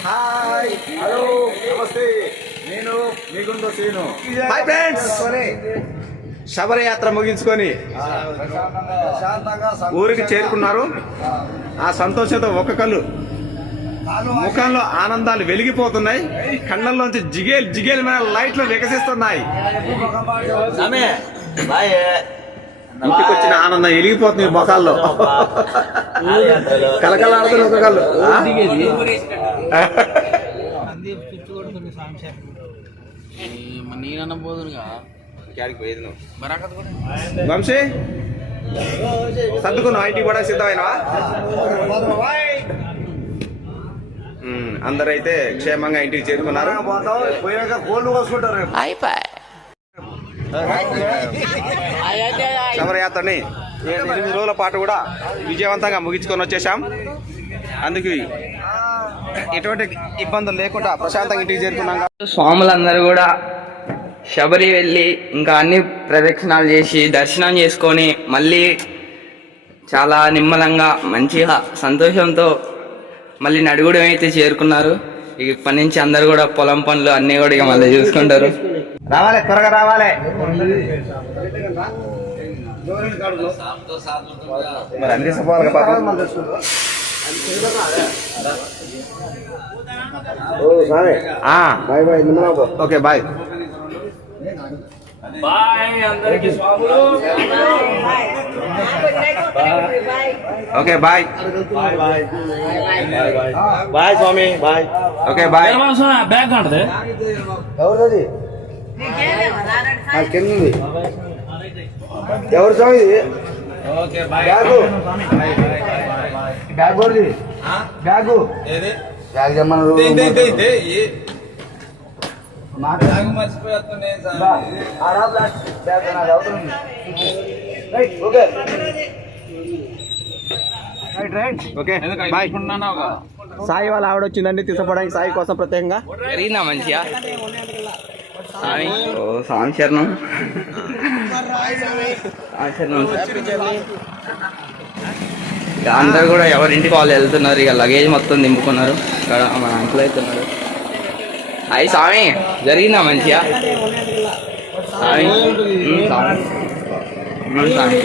Hi hello నమస్తే నేను మీగుండో సీను హాయ్ ఫ్రెండ్స్ శబరయాత్ర ముగించుకొని ఊరికి చేరుకున్నారు ఆ సంతోషంతో ఒక కళ్ళు ముఖంలో ఆనందాలు వెలిగిపోతున్నాయి కళ్ళల్లోంచి జిగేల్ జిగేల్ మన లైట్లు వికసిస్తున్నాయి ఇంటికి వచ్చిన ఆనందం వెలిగిపోతుంది ఈ ముఖాల్లో. కలకలాడుతున్న ఒక కళ్ళు ఆ? నేనన్న పోదునుగా వంశీ? సర్దుకున్నావు? ఇంటికి కూడా సిద్ధమైనవా? అందరైతే క్షేమంగా ఇంటికి చేరుకున్నారు. పోయాక కోళ్ళు కోసుకుంటారు శబరయాత్రని ఏడు ఎనిమిది రోజుల పాటు కూడా విజయవంతంగా ముగించుకొని వచ్చేసాం అందుకు ఎటువంటి ఇబ్బందులు లేకుండా ప్రశాంతంగా ఇంటికి చేరుకున్నాం కాబట్టి స్వాములందరూ కూడా శబరి వెళ్ళి ఇంకా అన్ని ప్రదక్షిణాలు చేసి దర్శనం చేసుకొని మళ్ళీ చాలా నిమ్మలంగా మంచిగా సంతోషంతో మళ్ళీ నడుగుడమైతే అయితే చేరుకున్నారు. ఇక ఇప్పటి నుంచి అందరు కూడా పొలం పనులు అన్నీ కూడా ఇక మళ్ళీ చూసుకుంటారు. రావాలి త్వరగా రావాలి. మరి అన్ని bye bye నిమ్మలాబో okay bye. Okay bye. Bye స్వామి బాయ్. Okay bye. బ్యాగ్ అంటే ఎవరిది? కింద ఉంది. ఎవరు స్వామి ఇది? బ్యాగు. బ్యాగ్ ఎవరిది? బ్యాగు. బ్యాగ్ తెమ్మన్నారు ఓకే. సాయి వాళ్ళ ఆవిడ వచ్చిందండి తీసుకోవడానికి సాయి కోసం ప్రత్యేకంగా. జరిగిందా మంచిగా స్వామి ఓ స్వామి శరణం. స్వామి శరణం. ఇక అందరు కూడా ఎవరింటికి వాళ్ళు వెళ్తున్నారు ఇక లగేజ్ మొత్తం దింపుకున్నారు. ఇక్కడ మన అంకుల్ అవుతున్నారు అయ్యి స్వామి జరిగిందా మంచిగా? స్వామి. స్వామి. స్వామి.